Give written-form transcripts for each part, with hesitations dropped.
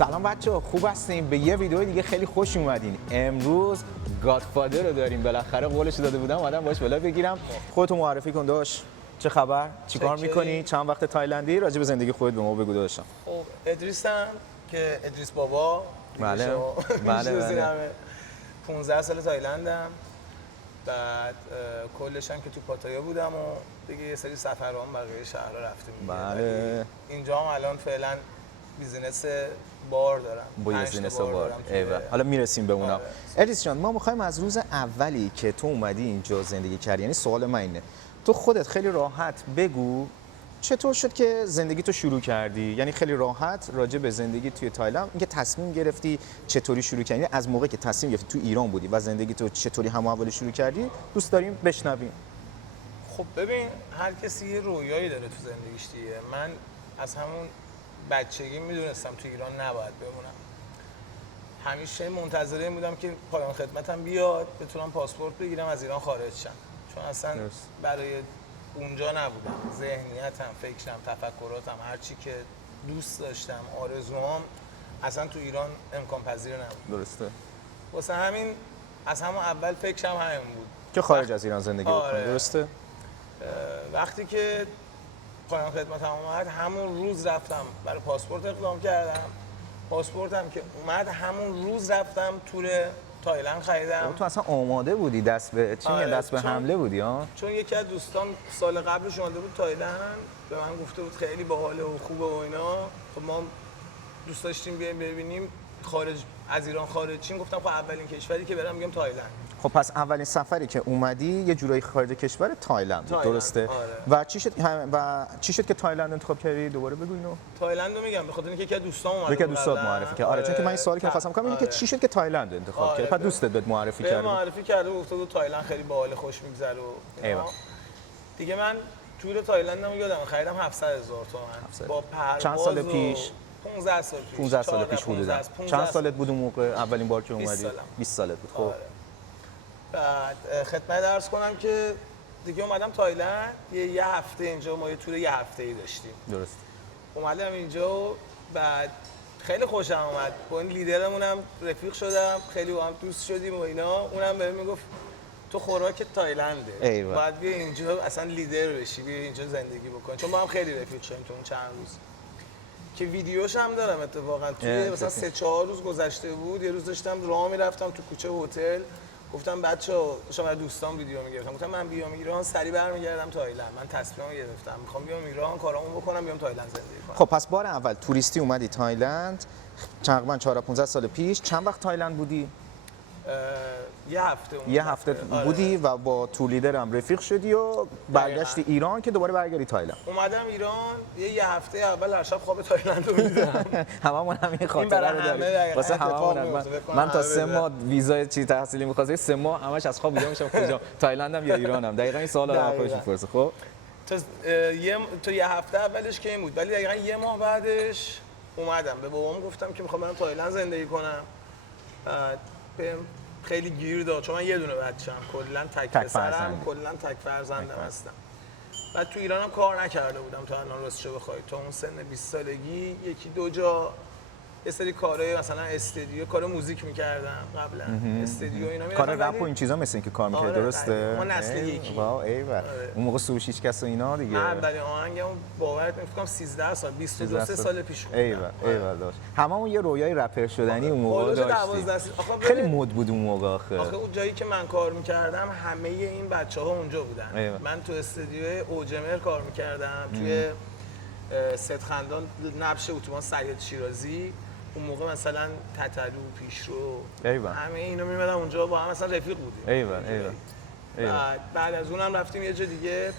سلام بچه‌ها، خوب هستین؟ به یه ویدیو دیگه خیلی خوش اومدین. امروز گادفادر رو داریم، بالاخره قولش داده بودم اومدم باش بالا بگیرم. خودتو معرفی کن داش. چه خبر؟ چیکار می‌کنی؟ چند وقت تایلندی؟ راجع به زندگی خودت به ما بگو داشتم. خب ادریسم که ادریس بابا. بله. بله. 15 سال تایلندم. بعد کلش هم که تو پاتایا بودم و دیگه یه سری سفرام بقیه شهرها رفتیم. بله. اینجا هم الان فعلا بیزینس بار دارم. با بیزینس بار. حالا میرسیم به اونا. ادریس جان، ما می‌خوایم از روز اولی که تو اومدی اینجا زندگی کردی، یعنی سوال من اینه. تو خودت خیلی راحت بگو چطور شد که زندگی تو شروع کردی؟ یعنی خیلی راحت راجع به زندگی توی تایلند اینکه تصمیم گرفتی چطوری شروع کردی؟ از موقعی که تصمیم گرفتی تو ایران بودی و زندگی تو چطوری همون اول شروع کردی دوست داریم بشنویم. خب ببین، هر کسی یه رویایی داره تو زندگیش دیگه. من از همون بچگی میدونستم تو ایران نباید بمونم. همیشه منتظر این بودم که پایان خدمتم بیاد بتونم پاسپورت بگیرم از ایران خارج شم، چون اصلا برای اونجا نبودم. ذهنیتم، فکرم، تفکراتم، هر چی که دوست داشتم، آرزوام اصلا تو ایران امکان پذیر نبود. درسته. واسه همین از همون اول فکرم همین بود که خارج از ایران زندگی بکنی. درسته. وقتی که پایان خدمتم اومد همون روز رفتم برای پاسپورت اقدام کردم. پاسپورتم که اومد همون روز رفتم تور تایلند خریدم. تو اصلا آماده بودی دست به چی میگن، دست به حمله بودی ها؟ چون یکی از دوستان سال قبلش اومده بود تایلند، به من گفته بود خیلی باحاله و خوبه و اینا. خب ما دوست داشتیم بیایم ببینیم. خارج از ایران خارج چیم، گفتم خب اولین کشوری که برم میگم تایلند. خب پس اولین سفری که اومدی یه جورایی خارج کشور تایلند بود. درسته. آره. و چی شد که تایلند انتخاب کردی؟ دوباره بگو اینو. تایلند رو میگم به خاطر اینکه یکی از دوستام اومد. یکی از دوستات معرفی کرد. آره چون که من این سوالی که می‌خواستم بکنم اینه که چی شد که تایلند انتخاب کردی؟ بعد دوستت بهت معرفی کرد. معرفی کرده گفته بود تایلند خیلی باحال، خوش میگذره و اینا. دیگه من تور تایلندم یادم خریدم 700,000 تومان با پرواز. چند سال پیش؟ 15 سال پیش. 15 سال پیش حدودا. چند سالت بود اون موقع اولین بار که اومدی؟ 20 سالت بود. خب بعد خدمت عرض کنم که دیگه اومدم تایلند. یه هفته اینجا ما یه تور یه هفته‌ای داشتیم. درست. اومدم اینجا و بعد خیلی خوشم اومد. با این لیدرمونم رفیق شدم، خیلی با هم دوست شدیم و اینا. اونم بهم میگفت تو خوراک تایلنده، باید بیا اینجا اصلا لیدر بشی، بیا اینجا زندگی بکن. چون با هم خیلی رفیق شدیم تو اون چند روز که ویدیوش هم دارم. اتفاقا توی مثلا 3-4 روز گذشته بود. یه روز داشتم راه میرفتم تو کوچه هتل، گفتم بچه‌ها داشتم از دوستام ویدیو میگرفتم، گفتم من بیام ایران سری برمیگردم تایلند. من تصمیمم گرفتم میخوام بیام ایران کارامو بکنم، بیام تایلند زندگی کنم. خب پس بار اول توریستی اومدی تایلند تقریبا 4-15 سال پیش. چند وقت تایلند بودی؟ یه هفته بودی و با تور لیدر هم رفیق شدی و برگشتی ایران که دوباره برگردی تایلند. اومدم ایران یه هفته اول هر شب خواب تایلند رو می‌دیدم. هممون همین خاطره رو داریم. واسه هممون من تا 3 ماه ویزای چی تحصیلی می‌خواستم 3 ماه همش از خواب بیدار میشم کجا تایلندم یا ایرانم. دقیقاً این سوالا رو خودش می‌پرسه. خب تو یه هفته اولش که این بود، ولی دقیقاً یه ماه بعدش اومدم به بابام گفتم که می‌خوام برم تایلند زندگی کنم. بعد خیلی گیر داد چون من یه دونه بچه‌ام، کلا تک پسرم، کلا تک فرزندم هستم. بعد تو ایرانم کار نکرده بودم تا الان راستشو بخوای. تا اون سن 20 سالگی یکی دو جا یه سری کارهای مثلا استودیو، کار موزیک می‌کردم قبلا. استودیو اینا می‌رفتم. کار رپ و این چیزا مثل اینکه کار می‌کرد. درسته؟ ما نسل یکی. واو ایول. اون موقع سوشیش کس و اینا دیگه. من اولین آهنگم باورت نمی‌کنم 13 سال 22 سال پیش بود. ایول داشت. هممون یه رویای رپر شدنی اون موقع داشتیم. خیلی مد بود اون موقع آخه. اون جایی که من کار می‌کردم همه این بچه‌ها اونجا بودن. من تو استودیو اوجمر کار می‌کردم، توی صدخندان نبش اتوبان سید شیرازی. اون موقع مثلا تتلو، پیشرو، همه اینا میمدن اونجا با هم مثلا رفیق بودیم. بعد از اونم رفتیم یه جا دیگه،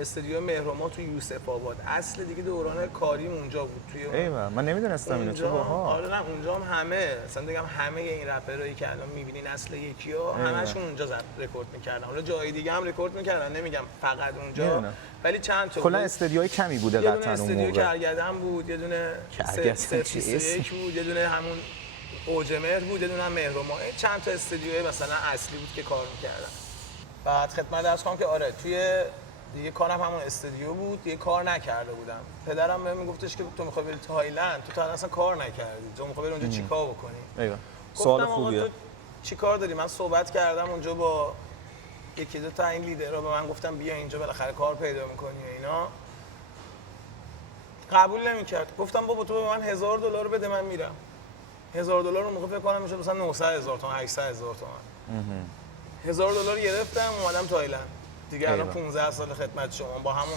استودیو مهرما تو یوسف آباد. اصل دیگه دوران کاریم اونجا بود توی من نمیدونستم اینو. چه باحال. آره نه اونجا هم همه مثلا بگم همه این رپرایی که الان میبینین اصل یکی‌ها همشون اونجا رکورد میکردن. حالا جای دیگه هم رکورد میکردن، نمیگم فقط اونجا، ولی چند تا کلا استودیوهای کمی بوده قطعا اون موقع. استودیو کرگدن بود، یه دونه 321 بود، یه دونه همون اوجمر بود، یه دونه هم مهرما. چند تا استودیو مثلا اصلی بود که کار میکردن. بعد خدمت عرض کنم که آره توی دیگه کارم همون استودیو بود، دیگه کار نکرده بودم. پدرم بهم میگفتش که تو میخوای بری تایلند، تو تا اصلا کار نکردی، تو میخوای بری اونجا چیکار بکنی؟ ایوه سوال خوبیه. تو چیکار داری؟ من صحبت کردم اونجا با یکی دو تا این لیدرها، به من گفتم بیا اینجا بالاخره کار پیدا میکنی و اینا. قبول نمیکرد. گفتم بابا تو به من $1000 بده من میرم. $1000 رو موقع فکر کنم میشه مثلا 900,000 تومان 800,000 تومان. $1000 گرفتم اومدم تایلند. دیگه الان 15 سال خدمت شما با همون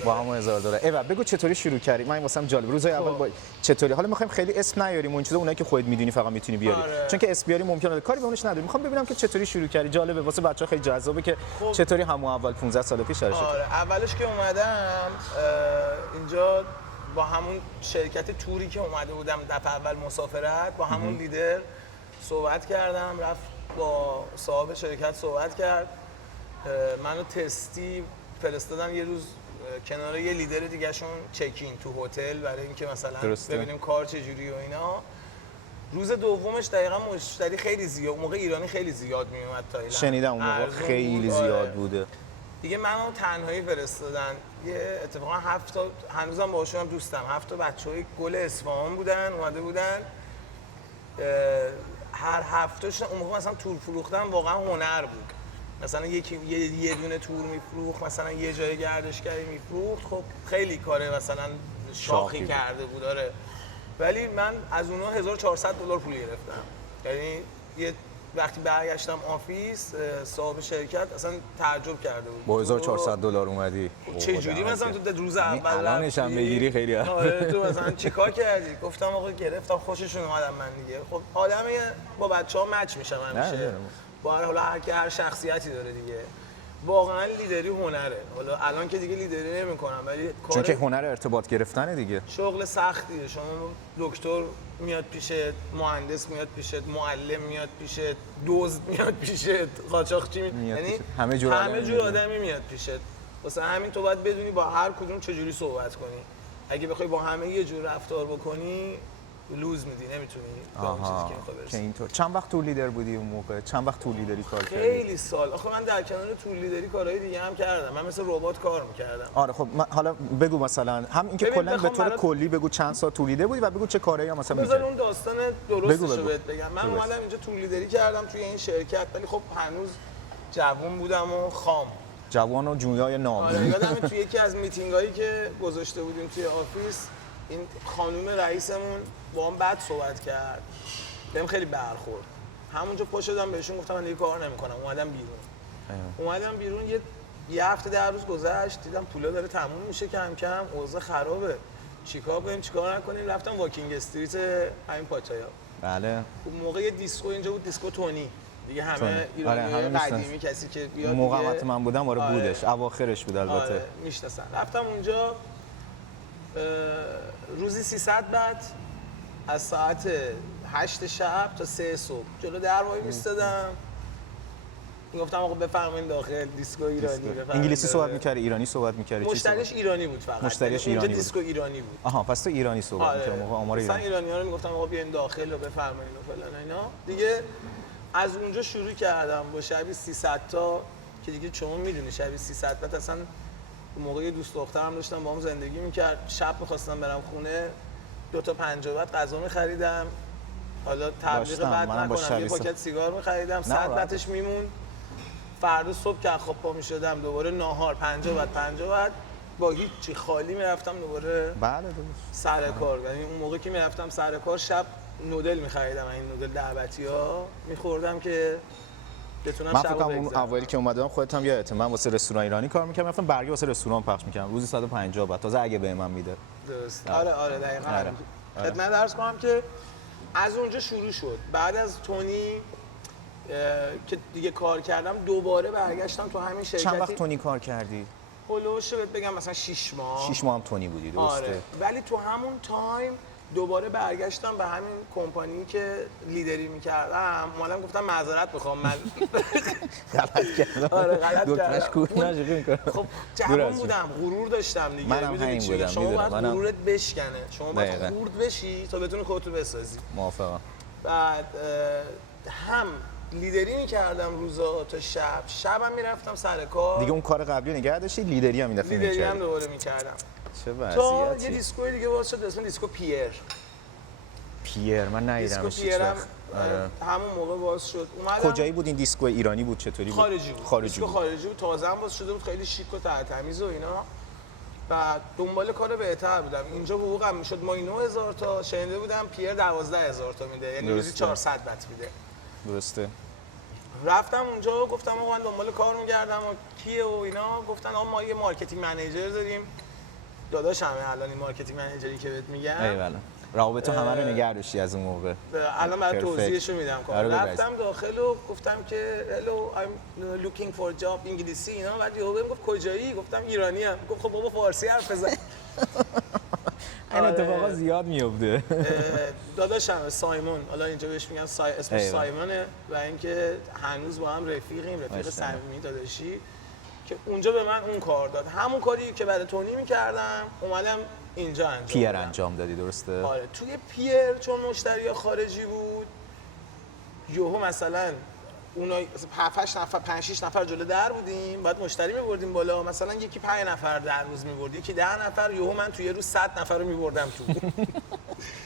$1000. با همون $1000. ایوه بگو چطوری شروع کردی؟ من واسم جالب. روزای اول با چطوری؟ حالا میخوایم خیلی اسم نیاریم اون چیزا اونایی که خودت میدونی فقط میتونی بیاری. چون که اسم بیاری ممکنه کاری به اونش نداری. میخوام ببینم که چطوری شروع کردی. جالبه واسه بچه‌ها خیلی جذابه که چطوری همون اول 15 سال پیش شروع شد. اولش که اومدم اینجا با همون شرکت توری که اومده بودم دفعه اول مسافرت با همون لیدر صحبت کردم، رفت با صاحب شرکت صحبت کرد، منو تستی فرستادم یه روز کنار یه لیدر دیگه شون چکین تو هتل برای اینکه مثلا ببینیم کار چجوری و اینا. روز دومش دقیقاً مشتری خیلی زیاد، موقع ایرانی خیلی زیاد میومد تایلند. شنیدم اون موقع خیلی زیاد بوده. دیگه منو تنهایی فرستادن. یه اتفاقا 7 تا هنوزم باهاشون دوستم. 7 تا بچهای گل اصفهان بودن، اومده بودن. هر هفتهشون اون موقع مثلا تور فروختن واقعا هنر بود. مثلا یه دونه تور میفروخت، مثلا یه جای گردشگری میفروخت. خب خیلی کاره مثلا شاخی کرده بود داره. ولی من از اونها $1400 پول گرفتم. یعنی یه وقتی برگشتم آفیس صاحب شرکت اصلا تعجب کرده بود. با $1400 اومدی؟ چه جوری مثلا تو روز اول الانش هم بگیری خیلی تو مثلا چیکار کردی؟ گفتم آقا گرفتم، خوششون اومدم من دیگه. خب آدم با بچه‌ها مچ میشم همیشه. با هر شخصیتی داره دیگه. واقعا لیدری هنره. حالا الان که دیگه لیدری نمی‌کنم ولی چون که هنر ارتباط گرفتنه دیگه. شغل سختیه. شما دکتر میاد پیشت، مهندس میاد پیشت، معلم میاد پیشت، دزد میاد پیشت، قاچاقچی یعنی همه جور آدمی میاد پیشت. واسه همین تو باید بدونی با هر کدوم چجوری صحبت کنی. اگه بخوای با همه یه جور رفتار بکنی لوز میدی، نمیتونی به اون چیزی که میخوای برسی. اینطور. چند وقت تور لیدر بودی اون موقع؟ چند وقت تور لیدری کار کردی؟ خیلی سال. آخه من در کنار تور لیدری کارهای دیگه هم کردم. من مثل ربات کار میکردم. آره خب حالا بگو مثلا هم اینکه کلا به طور کلی بگو چند سال تور لیدر بودی و بگو چه کارهایی هم مثلا می‌کردی. بذار اون داستان درستشو بهت بگم. من اومدم اینجا تور لیدری کردم توی این شرکت، ولی خب هنوز جوان بودم و خام. جوان و جویای نام. آره یادم توی یکی از میتینگایی که گذاشته بودیم توی آفیس این خانم رئیسمون با من بد صحبت کرد. بهم خیلی برخورد. همونجا پا شدم بهشون گفتم من دیگه کار نمی‌کنم. اومدم بیرون یه هفته 10 روز گذشت، دیدم پولا داره تموم میشه کم کم، اوضاع خرابه. چیکار کنیم چیکار نکنیم؟ رفتم واکینگ استریت همین پاچایا. بله. اون موقع یه دیسکو اینجا بود، دیسکو تونی. دیگه همه ایرانی‌های قدیمی کسی که بیاد موقع وقتی من بودم بودش، اواخرش بود البته. میشناسن. رفتم اونجا روزی 300 بعد از ساعت 8 شب تا 3 صبح جلو در وای میستادم. میگفتم آقا بفرمایید داخل دیسکو ایرانی. انگلیسی صحبت می‌کردی، ایرانی صحبت می‌کردی؟ مشتریش ایرانی بود فقط. مشتریش ایرانی بود. دیسکو ایرانی بود. آها پس تو ایرانی صحبت می‌کردی. موقع آمار ایرانی. مثلا ایرانی‌ها رو میگفتم آقا بیاین داخل و بفرمایید و فلان اینا. دیگه از اونجا شروع کردم با شبی 300 تا که دیگه شما میدونی شبی 300 تا اصلا موقع یه دوست دخترم داشتم باهم زندگی می‌کرد. شب می‌خواستم برم خونه 2 تا 50 بعد غذا می‌خریدم. حالا تبلیغ بد نکنم، یه پاکت سیگار می‌خریدم، 100 بعدش میمون. فردا صبح که خواب پا می‌شدم دوباره ناهار 50 بعد با هیچ خالی میرفتم دوباره بله سر کار. یعنی اون موقع که میرفتم سر کار شب نودل می‌خریدم، این نودل دعوتی‌ها می‌خوردم که بتونم شب بگذرونم. من فکر کنم اون اوایل که اومدم خودت هم یادته من واسه رستوران ایرانی کار می‌کردم، رفتم برگه واسه رستوران پخش می‌کردم روزی 150 بعد تازه اگه به من میده. درست. آره دقیقاً. خدمت عرض کنم که از اونجا شروع شد. بعد از تونی که دیگه کار کردم دوباره برگشتم تو همین شرکتی. چند وقت تونی کار کردی؟ هولوش بهت بگم مثلا 6 ماه. 6 ماه هم تونی بودی درسته؟ آره. ولی تو همون تایم دوباره برگشتم به همین کمپانی که لیدری می‌کردم. اومدم گفتم معذرت می‌خوام من غلط کردم. آره غلط کردم. خب جوان بودم، غرور داشتم دیگه. میدونی چیه؟ شما باید غرورت بشکنه. شما باید خورد بشی تا بتونی خودتو بسازی. موافقم. بعد هم لیدری میکردم روزا تا شبم میرفتم سر کار دیگه اون کار قبلی نگه داشتی، لیدری هم این دفعه لیدری هم دوباره میکردم. چه تا وضعیتی. یه دیسکو دیگه باز شد اسم دیسکو پیر من ندیدمش دیسکو پیر هم آره. همون موقع باز شد. کجایی بود این دیسکو؟ ایرانی بود چطوری بود؟ خارجی بود. دیسکو خارجی بود، تازه هم باز شده بود، خیلی شیک و تمیز و اینا. بعد دنبال کار بهتر بودم. اینجا حقوقم میشد ماهی 9000 تا، شنیده بودم پیر 12000 تا میده، یعنی روزی 400 بت میده. درسته. رفتم اونجا گفتم آقا من دنبال کار میگردم و کیه و اینا. گفتن آقا ما یه مارکتینگ منیجر داریم. داداشمه الان این مارکتینگ منیجری که بهت میگم. ایوالله. روابط همه رو نگه داشتی از اون موقع. الان برات توضیحشو میدم. رفتم داخل و گفتم که hello I'm looking for job انگلیسی اینا. بعد یهو بهم گفت کجایی؟ گفتم ایرانی ام. گفت خب بابا فارسی حرف بزن. این اتفاقا زیاد میفته. داداشم سایمون، حالا اینجا بهش میگن اسمش سایمونه و اینکه هنوز با هم رفیقیم، رفیق صمیمی داداشی، که اونجا به من اون کار داد. همون کاری که بعد تونی میکردم اومدم اینجا انجام پیر انجام دادی. درسته. آره توی پیر چون مشتری خارجی بود، یهو مثلا اونا 7-8 نفر 5-6 نفر جلو در بودیم، بعد مشتری می‌بردیم بالا، مثلا یکی 5 نفر در روز می‌برد، یکی 10 نفر، یهو من توی روز 100 نفر رو می‌بردم تو.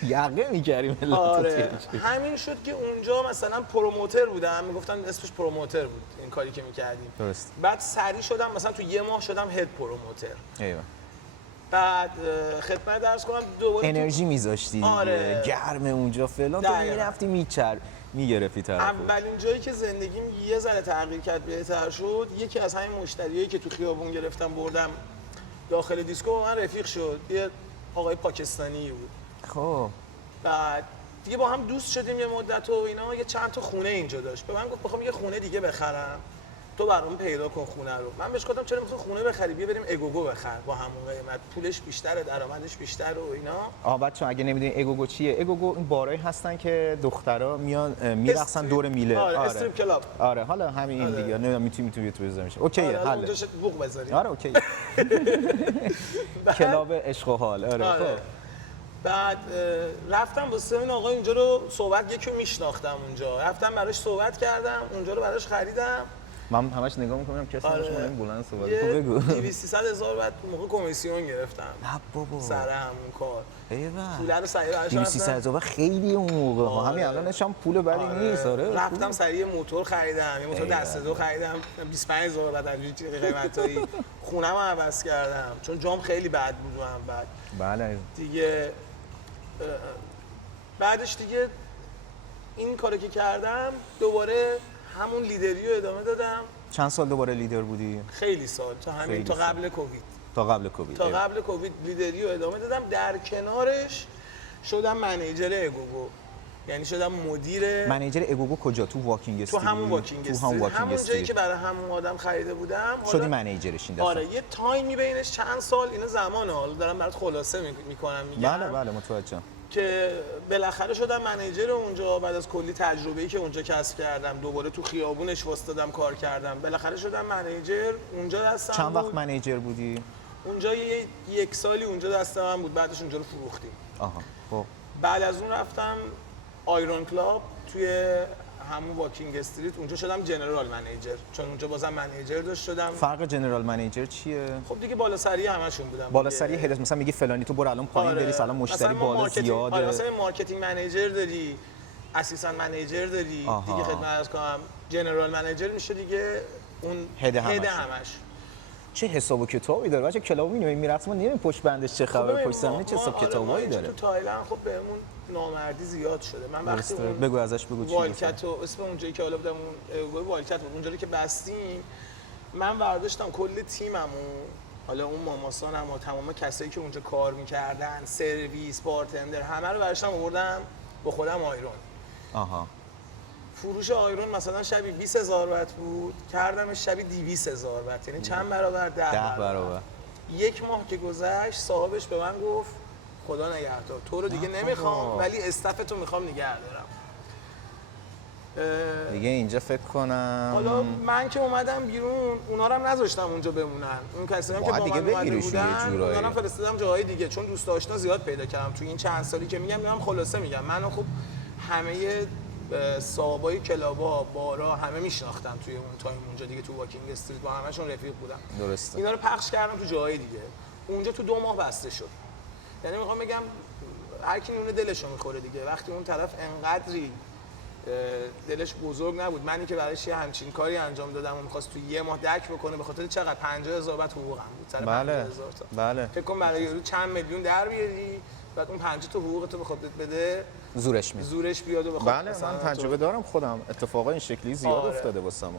یقه می‌کردیم. آره همین شد که اونجا مثلا پروموتر بودم، میگفتن اسمش پروموتر بود این کاری که می‌کردیم. درست. بعد سری شدم مثلا تو یه ماه شدم هد پروموتر. ایوه. بعد خدمت درس کنم دوباره انرژی میذاشتی. آره. گرم اونجا فلان تو میرفتی میگرفتی طرف. اولین جایی که زندگیم یه ذره تغییر کرد بهتر شد، یکی از همین مشتریایی که تو خیابون گرفتم بردم داخل دیسکو با من رفیق شد، یه آقای پاکستانی بود. خب بعد دیگه با هم دوست شدیم یه مدت و اینا. یه چند تا خونه اینجا داشت، به من گفت بخوام یه خونه دیگه بخرم، تو برام پیدا کن خونه رو. من بهش گفتم چرا میخوای خونه بخری، بیا بریم اگوگو بخر با همون قیمت، پولش بیشتره، درآمدش بیشتره و اینا. بچه‌ها اگه نمیدونین اگوگو چیه، اگوگو این بارایی هستن که دخترا میان میرقصن دور میله. آره استریپ کلاب. آره حالا همین این دیگه نمیدونم میتونی تو بزنیش. اوکیه حل. اونجا شد بوق بذاریم. آره اوکی. کلاب عشق و حال. آره خب. بعد رفتم واسه این آقا اینجا رو صحبت، یکی رو میشناختم اونجا، رفتم براش صحبت کردم، اونجا رو براش خریدم. من همش نگاه میکنم کسی نمیشه بلند صحبت تو بگو. 200-300 بعد موقع کمیسیون گرفتم. نه بابا. سر همون کار. ایول. پول رو سریع 200-300 خیلی اون موقع. همین الانش هم پول بدی نیست. آره. رفتم سریع موتور خریدم، یه موتور دسته دو خریدم 25000 بعد اینجوری قیمتایی. خونه‌مو عوض کردم چون جام خیلی بد بود و هم بعد. بله. دیگه بعدش دیگه این کارو که کردم دوباره همون لیدری رو ادامه دادم. چند سال دوباره لیدر بودی؟ خیلی سال، تا همین تا قبل کووید. تا قبل کووید. تا قبل کووید لیدری رو ادامه دادم. در کنارش شدم منیجر اگوگو، یعنی شدم مدیر. منیجر اگوگو کجا؟ تو واکینگ استریت. تو همون واکینگ استریت. همون جایی که برای همون آدم خریده بودم. شدی منیجرش این دفعه. آره یه تایمی بینش چند سال، اینا زمانه، حالا دارم برات خلاصه میکنم میگم. بله متوجهم. که بالاخره شدم منیجر اونجا بعد از کلی تجربه‌ای که اونجا کسب کردم، دوباره تو خیابونش واسطادم کار کردم، بالاخره شدم منیجر اونجا دستم بود. چند وقت منیجر بودی؟ اونجا یک سالی اونجا دست من بود، بعدش اونجا رو فروختیم. آها خب. بعد از اون رفتم آیرون کلاب توی همون واکینگ استریت، اونجا شدم جنرال منیجر، چون اونجا بازم منیجر داشت شدم. فرق جنرال منیجر چیه؟ خب دیگه بالا سری همشون بودم. بالا سری هدس مثلا میگی فلانی تو برو الان پایین بری، الان مشتری بالا زیاده. آره مثلا مارکتینگ منیجر داری، اسیستنت منیجر داری، دیگه خدمت عرض کنم جنرال منیجر میشه دیگه اون هد همش. چه حساب و کتابی داره بچه؟ کلاب میبینیم میرفتم نمیدونم پشت بندش چه خبره، پشت زمینه چه حساب کتابایی داره. تو تایلند خب بهمون نامردی زیاد شده. من وقتی بگو ازش بگو چی والکت و اسم اونجایی که حالا بودم اون والکت بود، اونجایی که بستیم من برداشتم کل تیممو، حالا اون ماماسانم و تمام کسایی که اونجا کار میکردن، سرویس، بارتندر، همه رو برداشتم آوردم با خودم آیرون. آها. فروش آیرون مثلا شبی 20000 بات بود، کردمش شبی 200000 بات، یعنی چند برابر؟ 10 برابر. یک ماه که گذشت صاحبش به من گفت خدا نگهدار، تو رو دیگه نمیخوام ولی استفت رو میخوام نگه دارم. دیگه اینجا فکر کنم حالا من که اومدم بیرون اونا رو هم نذاشتم اونجا بمونن، اون کسایی که با من اومده بودن اونا رو فرستادم جاهای دیگه، چون دوست آشنا زیاد پیدا کردم تو این چند سالی که میگم خلاصه میگم منو خب همه صاحبای کلابا، بارا همه میشناختن توی اون تایم اونجا دیگه، تو واکینگ استریت با همشون رفیق بودم. درسته. اینا رو پخش کردم تو جاهای دیگه. اونجا تو 2 ماه بسته شد. یعنی میخوام بگم هر کی نون دلشو میخوره دیگه. وقتی اون طرف انقدری دلش بزرگ نبود، منی که براش یه همچین کاری انجام دادم و می‌خواست تو یه ماه دک بکنه به خاطر چقدر 50000 بعد حقوقم بود سر 50000 تا. بله. فکر کن برای یارو چند میلیون در بیاری بعد اون 50 تا حقوق تو به خودت بده، زورش بیاد و بخواد. بله من تجربه دارم خودم، اتفاقا این شکلی زیاد افتاده واسم.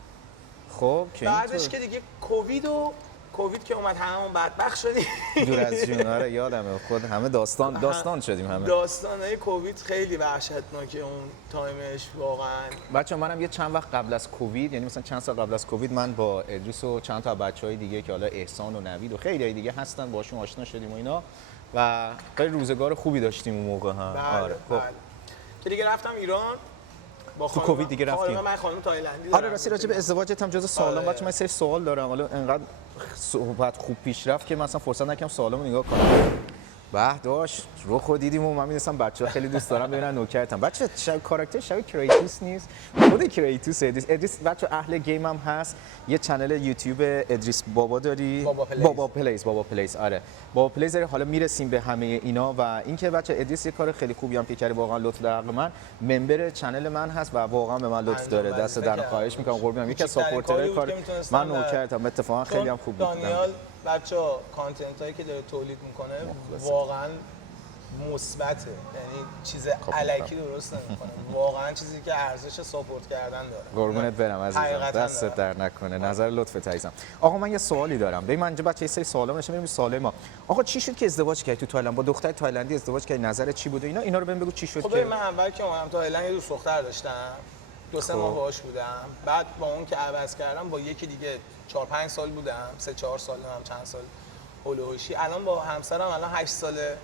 خب که بعدش که دیگه کووید که اومد همون بدبخت شدیم دور از جون. آره یادمه خود همه داستان شدیم. همه داستانای کووید خیلی وحشتناکه اون تایمش واقعا. بچه‌ها منم یه چند وقت قبل از کووید، یعنی مثلا چند سال قبل از کووید، من با ادریس و چند تا بچهای دیگه که حالا احسان و نوید و خیلی دیگه هستن باشون آشنا شدیم و اینا و خیلی روزگار خوبی داشتیم اون موقع هم. بله، آره خب که دیگه رفتم ایران با تو کووید دیگه رفتیم. من خانم تایلندی دارم. آره راستی راجع به ازدواجت هم جزء سوالام. بچه‌ها من سری سوال دارم، حالا انقدر صحبت خوب پیش رفت که مثلا فرصت نکردم سوالامو نگاه کنم. به داشت رو خود دیدیم و من می‌دونستم بچه‌ها خیلی دوست دارن ببینن نوکرتم. بچه کاراکتر شبیه کریتوس نیست؟ خود کریتوس ادریس بچه اهل گیم هم هست. یه چنل یوتیوب ادریس بابا داری؟ بابا پلیز. آره بابا پلیز. حالا میرسیم به همه اینا و اینکه بچه ادریس یه کار خیلی خوبی هم که کرده، واقعا لطف در حق من، ممبر چنل من هست و واقعا به من لطف داره. دست در خواهش می‌کنم قربونم. یکی از ساپورترهای کار من نوکرتم. اتفاقا خیلی هم خوب بود. دانیال بچه‌ها کانتنت هایی که داره تولید میکنه واقعا مثبته، یعنی چیز الکی درست نمیکنه، واقعا چیزی که ارزش ساپورت کردن داره. قربونت برم عزیزم، دستت در نکنه. نظر لطفت عزیزم. آقا من یه سوالی دارم. ببین من اینجا بچه‌ها یه سری سوالا نشه، بریم سوال ما. آقا چی شد که ازدواج کردی تو تایلند؟ با دختر تایلندی ازدواج کردی؟ نظر چی بود اینا رو بهم بگو چی شد. خب من اول که اومدم تایلند یه دوست دختر داشتم، 2-3 ماه باهاش بودم. بعد با اون که عوض کردم با یکی دیگه 4-5 سال بودم، 3-4 سال هم چند سال هولوشی. الان با همسرم الان 8 ساله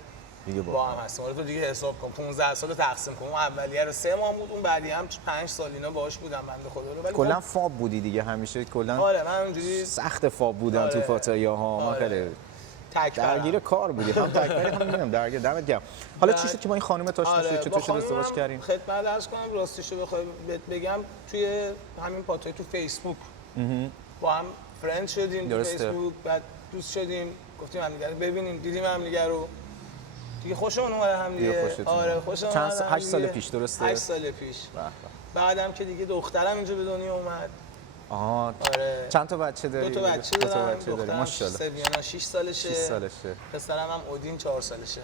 دیگه با هم هستیم. آره تو دیگه حساب کن 15 سال تقسیم کن. اون اولیه رو 3 ماه بود، اون بعدی هم 5 سال اینا باهاش بودم بنده خدا رو. ولی کلا فاب بودی دیگه همیشه کلا؟ آره من اونجوری سخت فاب بودم تو فاتریاها. ما خیلی درگیر کار بودی، هم تکبری هم میگم درگیر. دمت گرم. حالا چی شد که ما این خانم آشنا شد؟ چطور شد ازدواج کردیم؟ خدمت عرض کنم راستش رو بخوام بگم توی همین پاتای تو فیسبوک با هم فرند شدیم تو فیسبوک، بعد دوست شدیم، گفتیم همدیگه رو ببینیم، دیدیم همدیگه رو دیگه، خوشمون اومد همدیگه. آره خوشمون اومد. 8 سال پیش درسته؟ 8 سال پیش. بعدم که دیگه دخترم اینجا به دنیا اومد. آره. چند تا بچه داری؟ 2 تا بچه دارم. دخترم ماشاءالله سویانا 6 سالشه. پسرم هم اودین 4 سالشه.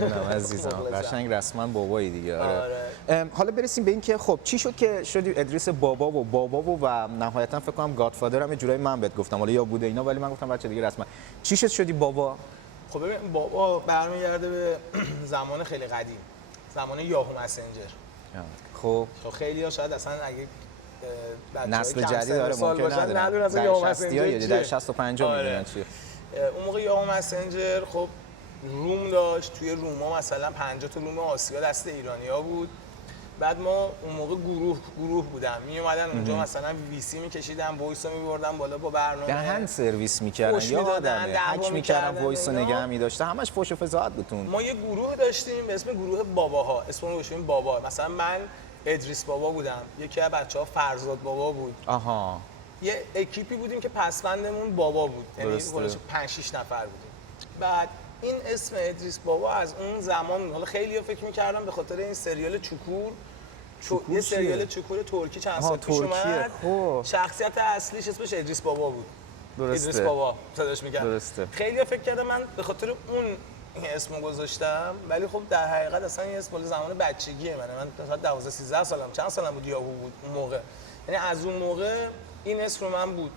جونم عزیزم، قشنگ رسما بابایی دیگه. آره. حالا برسیم به این که خب چی شد که شدی ادریس بابا و نهایتا فکر کنم گادفادر هم یه جورایی من بهت گفتم، حالا یا بوده اینا، ولی من گفتم بچه دیگه رسما چی شد شدی بابا؟ خب ببین بابا برمیگرده به زمان خیلی قدیم، زمان یاهو مسنجر. خب خیلی‌ها شاید اصلا اگه نسل جدید داره ممکنه ندونن در یاهو مسنجر در 65 میدونن چیه. اون موقع یاهو مسنجر خب روم داشت، توی روما مثلا 50 تا روم آسیا دست ایرانی‌ها بود. بعد ما اون موقع گروه بودم، می اومدن اونجا مثلا ویسی می‌کشیدن، وایس رو می‌بردن بالا با برنامه دهن سرویس می‌کردن، یادمه هک می‌کردن، وایس رو نگه می‌داشتن، همش فوش و فضاحت بود. ما یه گروه داشتیم به اسم گروه باباها، اسمش رو گذاشتیم بابا. مثلا من ادریس بابا بودم، یکی از بچه‌ها فرزاد بابا بود. آها. یه اکیپی بودیم که پسوندمون بابا بود، یعنی حدود 5-6 نفر بودیم. بعد این اسم ادریس بابا از اون زمان، حالا خیلی‌ها فکر می‌کردن به خاطر این سریال چوکور یه سریال چوکور ترکی چند سال پیش اومد، شخصیت اصلیش اسمش ادریس بابا بود. درسته. ادریس بابا صداش می‌کرد. درسته. خیلی‌ها فکر کردن من به خاطر اون این اسمو گذاشتم، ولی خب در حقیقت اصلا این اسم مال زمان بچگی منه. من مثلا 12-13 سالم، چند سالم بود یاهو بود اون موقع، یعنی از اون موقع این اسم رو من بود.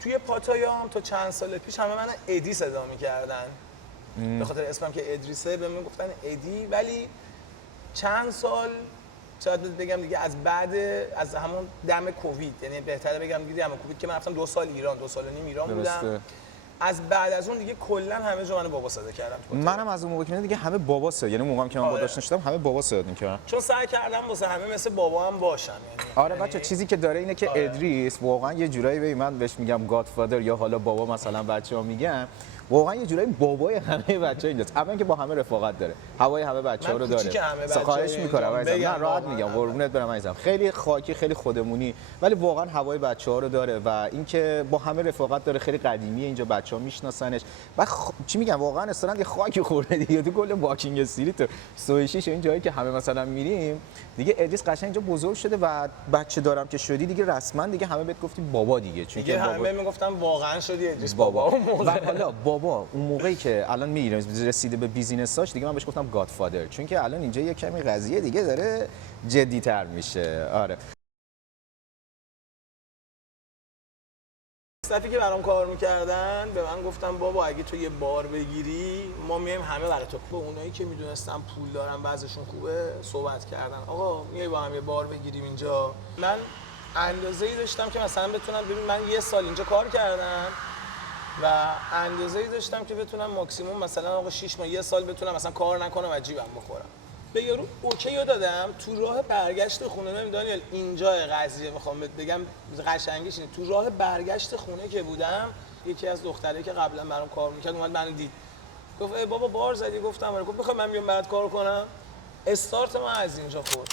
توی پاتایا هم تا چند سال پیش همه من ادی صدا می‌کردن به خاطر اسمم که ادریسه، به من گفتن ادی. ولی چند سال شاید بگم دیگه از همون دم کووید، یعنی بهتره بگم دیگه دم کووید که من رفتم 2 سال ایران، 2 سال و نیم ایران بودم. از بعد از اون دیگه کلا همه جا منو بابا صدا کردن. منم از اون موقع که دیگه همه بابا صدا، یعنی موقعی که من با داشتم همه بابا صدا می‌کردن، چون سعی کردم واسه همه مثل بابا هم باشم. یعنی آره بچه چیزی که داره اینه که ادریس واقعا یه جورایی به من بهش میگم گادفادر یا حالا بابا مثلا بچه‌ها میگن، واقعا یه جورایی بابای همه بچه‌ها اینجاست. اولا که با همه رفاقت داره، هوای همه بچه‌ها رو داره. خواهش می‌کنم عزیزم، نه راحت میگم قربونت برم عزیزم، خیلی خاکی خیلی خودمونی ولی واقعا هوای بچه‌ها رو داره و اینکه با همه رفاقت داره، خیلی قدیمیه اینجا، بچه‌ها میشناسنش و چی میگم واقعا اصلا یه خاکی خورده دیگه تو کل واکینگ استریت سوئیشیش این جایی که همه مثلا میریم دیگه. ادریس قشنگ اینجا بزرگ شده و بچه دارم که شدی دیگه رسما دیگه همه بهت گفتیم بابا دیگه، چون دیگه همه میگفتن واقعا شدی ادریس بابا. و حالا بابا اون موقعی که الان میگیرم رسیده به بیزینساش دیگه من بهش گفتم گادفادر، چون که الان اینجا یه کمی قضیه دیگه داره جدی‌تر میشه. آره صفی که برام کار میکردن به من گفتم بابا اگه تو یه بار بگیری ما میایم همه برای تو. به اونایی که میدونستم پول دارن وضعشون خوبه صحبت کردن، آقا میای با هم یه بار بگیریم اینجا. من اندازه‌ای داشتم که مثلا بتونم، ببین من یه سال اینجا کار کردم و اندازه‌ای داشتم که بتونم ماکسیموم مثلا آقا 6 ماه یه سال بتونم مثلا کار نکنم و جیبم بخورم. به یارو اوکی رو دادم، تو راه برگشت خونه ببین دانیال اینجا قضیه میخوام بهت بگم قشنگیش اینه، تو راه برگشت خونه که بودم یکی از دخترایی که قبلا برام کار میکرد اومد منو دید گفت ای بابا بار زدی؟ گفتم آره. گفت میخوام من بیام برات کار کنم. استارت من از اینجا خورد.